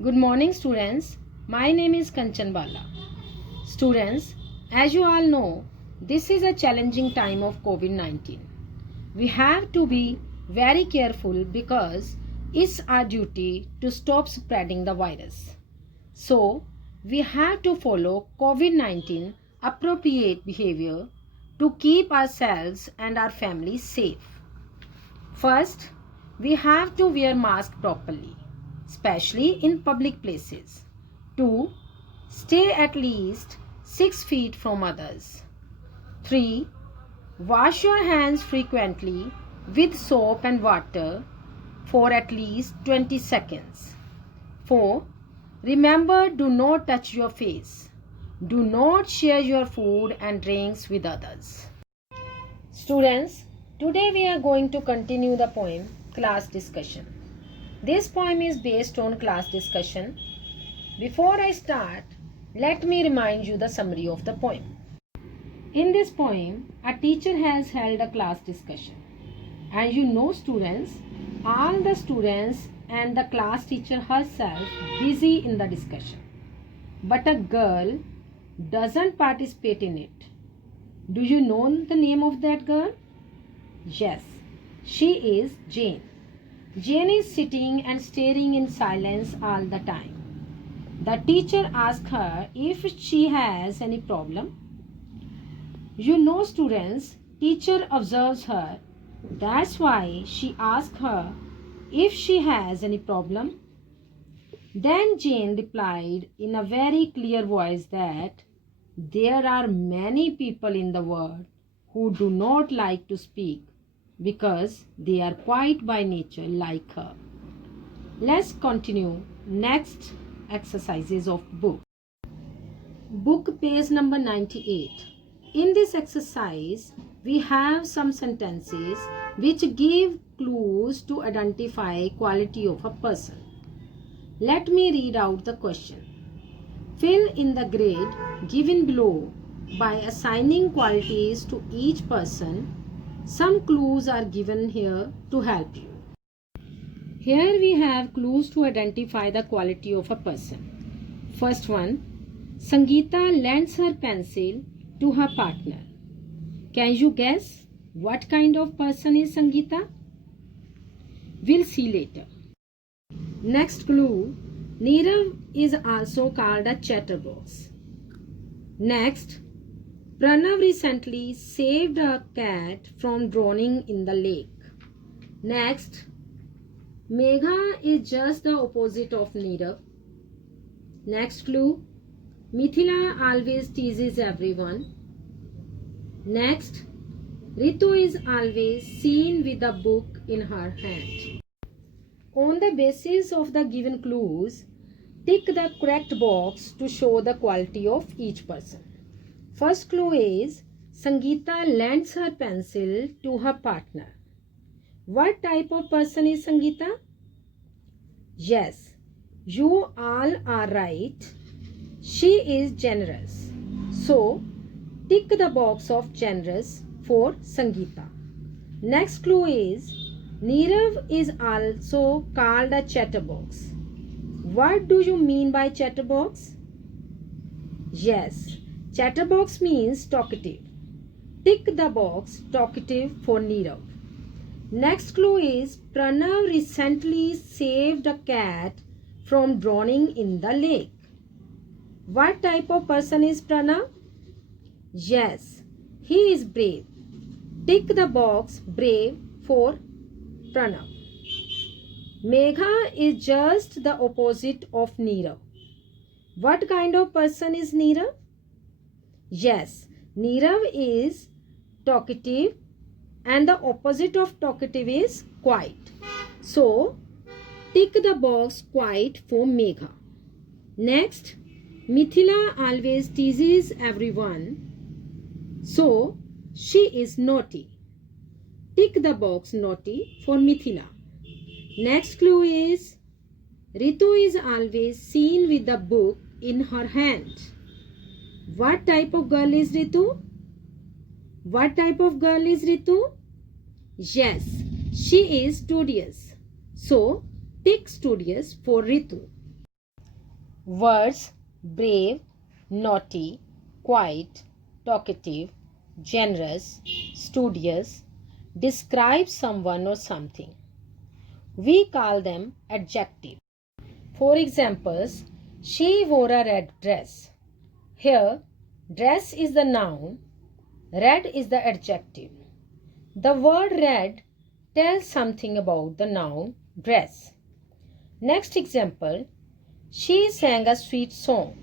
Good morning, students. My name is Kanchan Bala. Students, as you all know, this is a challenging time of COVID-19. We have to be very careful because it's our duty to stop spreading the virus. So, we have to follow COVID-19 appropriate behavior to keep ourselves and our families safe. First, we have to wear mask properly, especially in public places. 2. Stay at least 6 feet from others. 3. Wash your hands frequently with soap and water for at least 20 seconds. 4. Remember, do not touch your face. Do not share your food and drinks with others. Students, today we are going to continue the poem Class Discussion. This poem is based on class discussion. Before I start, let me remind you the summary of the poem. In this poem, a teacher has held a class discussion. And you know, students, all the students and the class teacher herself busy in the discussion. But a girl doesn't participate in it. Do you know the name of that girl? Yes, she is Jane. Jane is sitting and staring in silence all the time. The teacher asks her if she has any problem. You know, students, teacher observes her. That's why she asks her if she has any problem. Then Jane replied in a very clear voice that there are many people in the world who do not like to speak because they are quiet by nature like her. Let's continue next exercises of book. Book page number 98. In this exercise, we have some sentences which give clues to identify quality of a person. Let me read out the question. Fill in the grade given below by assigning qualities to each person. Some clues are given here to help you. Here we have clues to identify the quality of a person. First one, Sangeeta lends her pencil to her partner. Can you guess what kind of person is Sangeeta? We'll see later. Next clue, Nirav is also called a chatterbox. Next, Pranav recently saved a cat from drowning in the lake. Next, Megha is just the opposite of Nirav. Next clue, Mithila always teases everyone. Next, Ritu is always seen with a book in her hand. On the basis of the given clues, tick the correct box to show the quality of each person. First clue is Sangeeta lends her pencil to her partner. What type of person is Sangeeta? Yes, you all are right. She is generous. So, tick the box of generous for Sangeeta. Next clue is Nirav is also called a chatterbox. What do you mean by chatterbox? Yes, chatterbox means talkative. Tick the box talkative for Nirav. Next clue is Pranav recently saved a cat from drowning in the lake. What type of person is Pranav? Yes, he is brave. Tick the box brave for Pranav. Megha is just the opposite of Nirav. What kind of person is Nirav? Yes, Nirav is talkative and the opposite of talkative is quiet. So, tick the box quiet for Megha. Next, Mithila always teases everyone. So, she is naughty. Tick the box naughty for Mithila. Next clue is Ritu is always seen with the book in her hand. What type of girl is Ritu? What type of girl is Ritu? Yes, she is studious. So, tick studious for Ritu. Words brave, naughty, quiet, talkative, generous, studious describe someone or something. We call them adjectives. For examples, she wore a red dress. Here, dress is the noun, red is the adjective. The word red tells something about the noun dress. Next example, she sang a sweet song.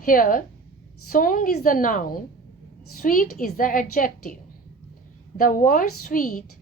Here, song is the noun, sweet is the adjective. The word sweet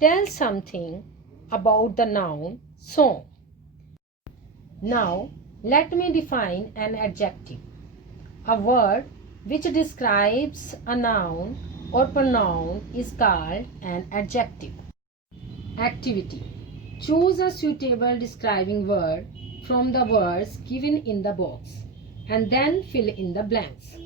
tells something about the noun song. Now, let me define an adjective. A word which describes a noun or pronoun is called an adjective. Activity. Choose a suitable describing word from the words given in the box and then fill in the blanks.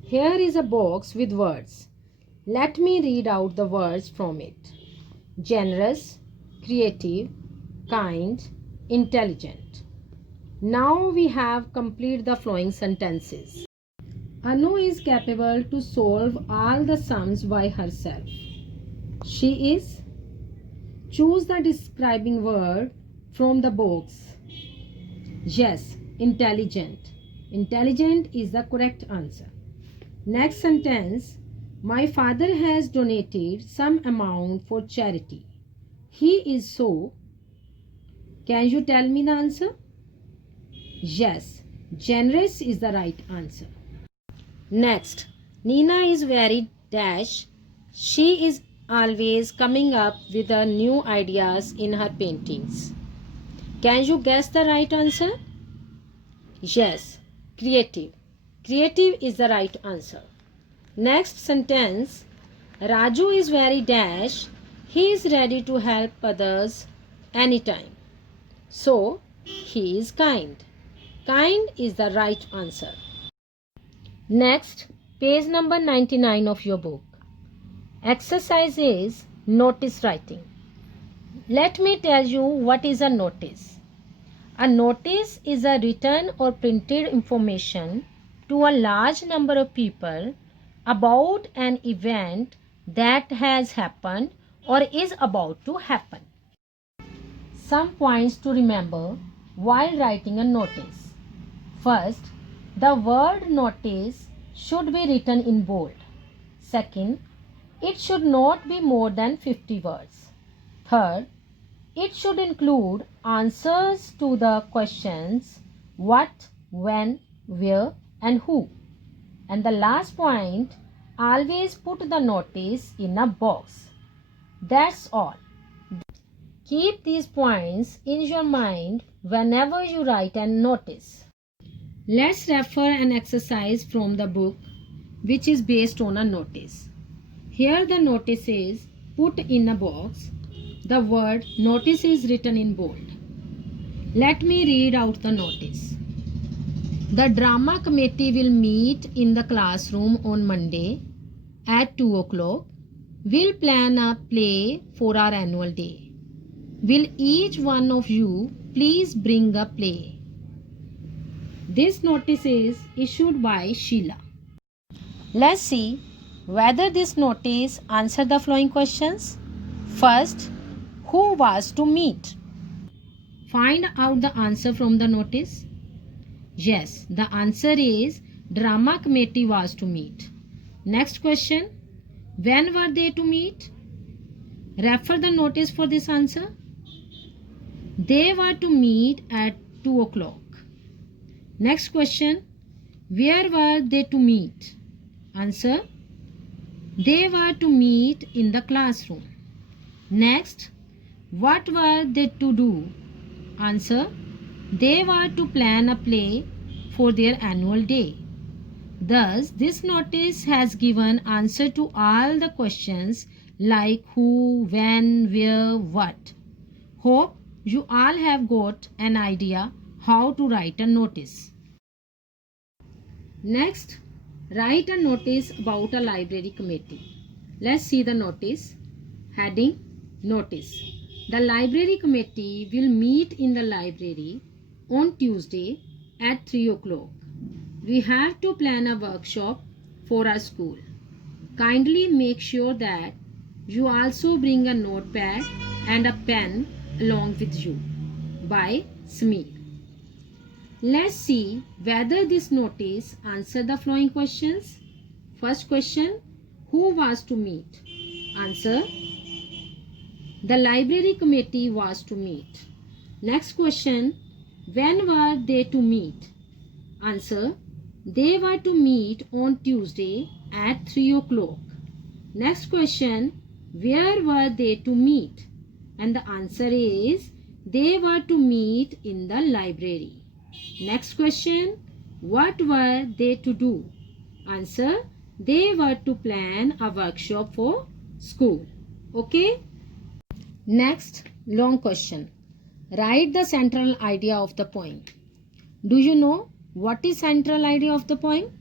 Here is a box with words. Let me read out the words from it. Generous, creative, kind, intelligent. Now we have completed the following sentences. Anu is capable to solve all the sums by herself. She is. Choose the describing word from the box. Yes, intelligent. Intelligent is the correct answer. Next sentence. My father has donated some amount for charity. He is so. Can you tell me the answer? Yes, generous is the right answer. Next, Nina is very dash. She is always coming up with the new ideas in her paintings. Can you guess the right answer? Yes, creative. Creative is the right answer. Next sentence, Raju is very dash. He is ready to help others anytime. So, he is kind. Kind is the right answer. Next, page number 99 of your book. Exercise is notice writing. Let me tell you what is a notice. A notice is a written or printed information to a large number of people about an event that has happened or is about to happen. Some points to remember while writing a notice. First, the word notice should be written in bold. Second, it should not be more than 50 words. Third, it should include answers to the questions what, when, where and who. And the last point, always put the notice in a box. That's all. Keep these points in your mind whenever you write a notice. Let's refer an exercise from the book which is based on a notice. Here the notice is put in a box. The word notice is written in bold. Let me read out the notice. The drama committee will meet in the classroom on Monday at 2 o'clock. We'll plan a play for our annual day. Will each one of you please bring a play? This notice is issued by Sheila. Let's see whether this notice answers the following questions. First, who was to meet? Find out the answer from the notice. Yes, the answer is drama committee was to meet. Next question, when were they to meet? Refer the notice for this answer. They were to meet at 2 o'clock. Next question, where were they to meet? Answer, they were to meet in the classroom. Next, what were they to do? Answer, they were to plan a play for their annual day. Thus, this notice has given answer to all the questions like who, when, where, what. Hope you all have got an idea how to write a notice. Next, write a notice about a library committee. Let's see the notice. Heading, Notice. The library committee will meet in the library on Tuesday at 3 o'clock. We have to plan a workshop for our school. Kindly make sure that you also bring a notepad and a pen along with you. By Smear. Let's see whether this notice answer the following questions. First question, who was to meet? Answer, the library committee was to meet. Next question, when were they to meet? Answer, they were to meet on Tuesday at 3 o'clock. Next question, where were they to meet? And the answer is, they were to meet in the library. Next question, what were they to do? Answer, they were to plan a workshop for school. Okay? Next, long question. Write the central idea of the poem. Do you know what is central idea of the poem?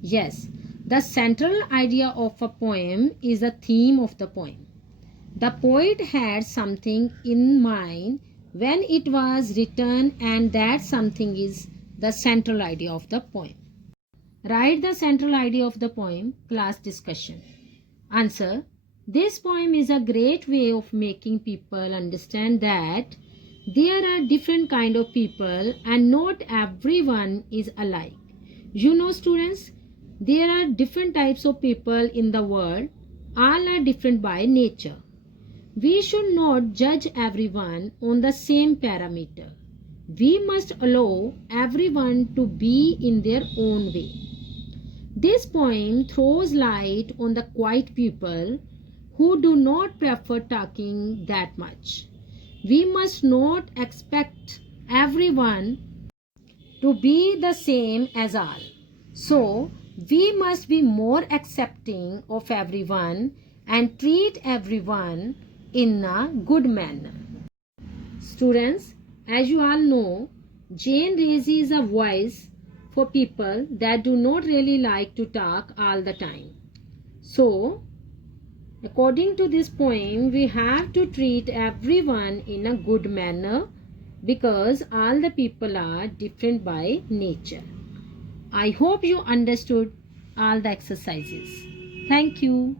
Yes, the central idea of a poem is the theme of the poem. The poet had something in mind when it was written, and that something is the central idea of the poem. Write the central idea of the poem. Class discussion. Answer, this poem is a great way of making people understand that there are different kind of people and not everyone is alike. You know, students, there are different types of people in the world. All are different by nature. We should not judge everyone on the same parameter. We must allow everyone to be in their own way. This poem throws light on the quiet people who do not prefer talking that much. We must not expect everyone to be the same as all. So, we must be more accepting of everyone and treat everyone in a good manner. Students, as you all know, Jane raises a voice for people that do not really like to talk all the time. So, according to this poem, we have to treat everyone in a good manner because all the people are different by nature. I hope you understood all the exercises. Thank you.